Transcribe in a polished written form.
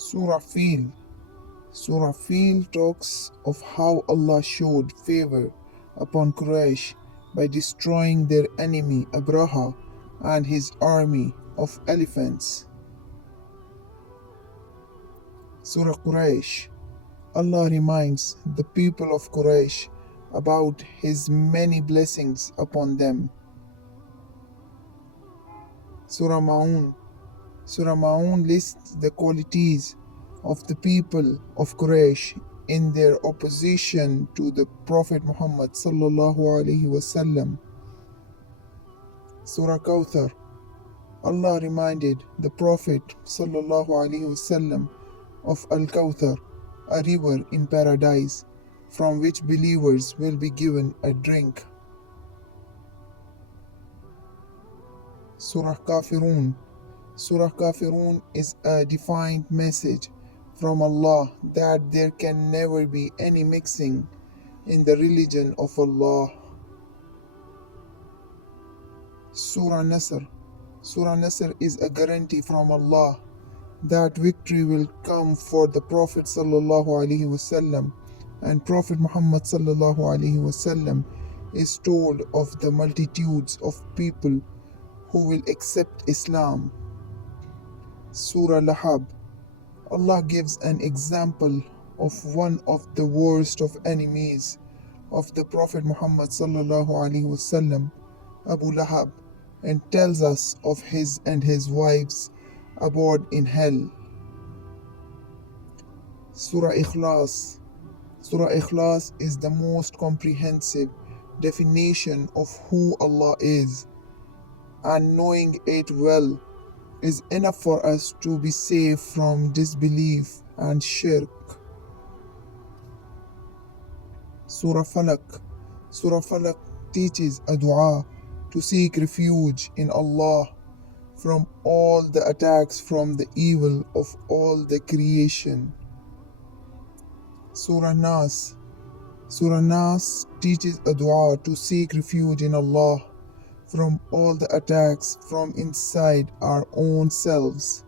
Surah Fil. Surah Fil talks of how Allah showed favor upon Quraysh by destroying their enemy Abraha and his army of elephants. Surah Quraysh. Allah reminds the people of Quraysh about His many blessings upon them. Surah MAUN. Surah MAUN lists the qualities of the people of Quraysh in their opposition to the Prophet Muhammad sallallahu alaihi wasallam. Surah KAUTHAR. Allah reminded the Prophet sallallahu alaihi wasallam of Al-Kauthar, a river in paradise, from which believers will be given a drink. Surah KAFIROON. Surah KAFIROON is a defined message from Allah that there can never be any mixing in the religion of Allah. Surah Nasr. Surah Nasr is a guarantee from Allah that victory will come for the Prophet sallallahu alaihi wasallam, and Prophet Muhammad sallallahu alaihi wasallam is told of the multitudes of people who will accept Islam. Surah Lahab. Allah gives an example of one of the worst of enemies of the Prophet Muhammad sallallahu alaihi wasallam, Abu Lahab, and tells us of his and his wives' abode in hell. Surah IKHLAAS. Surah IKHLAAS is the most comprehensive definition of who Allah is, and knowing it well is enough for us to be safe from disbelief and shirk. Surah Falaq. Surah Falaq teaches a dua to seek refuge in Allah from all the attacks from the evil of all the creation. Surah NAAS. Surah NAAS teaches a dua to seek refuge in Allah from all the attacks from inside our own selves.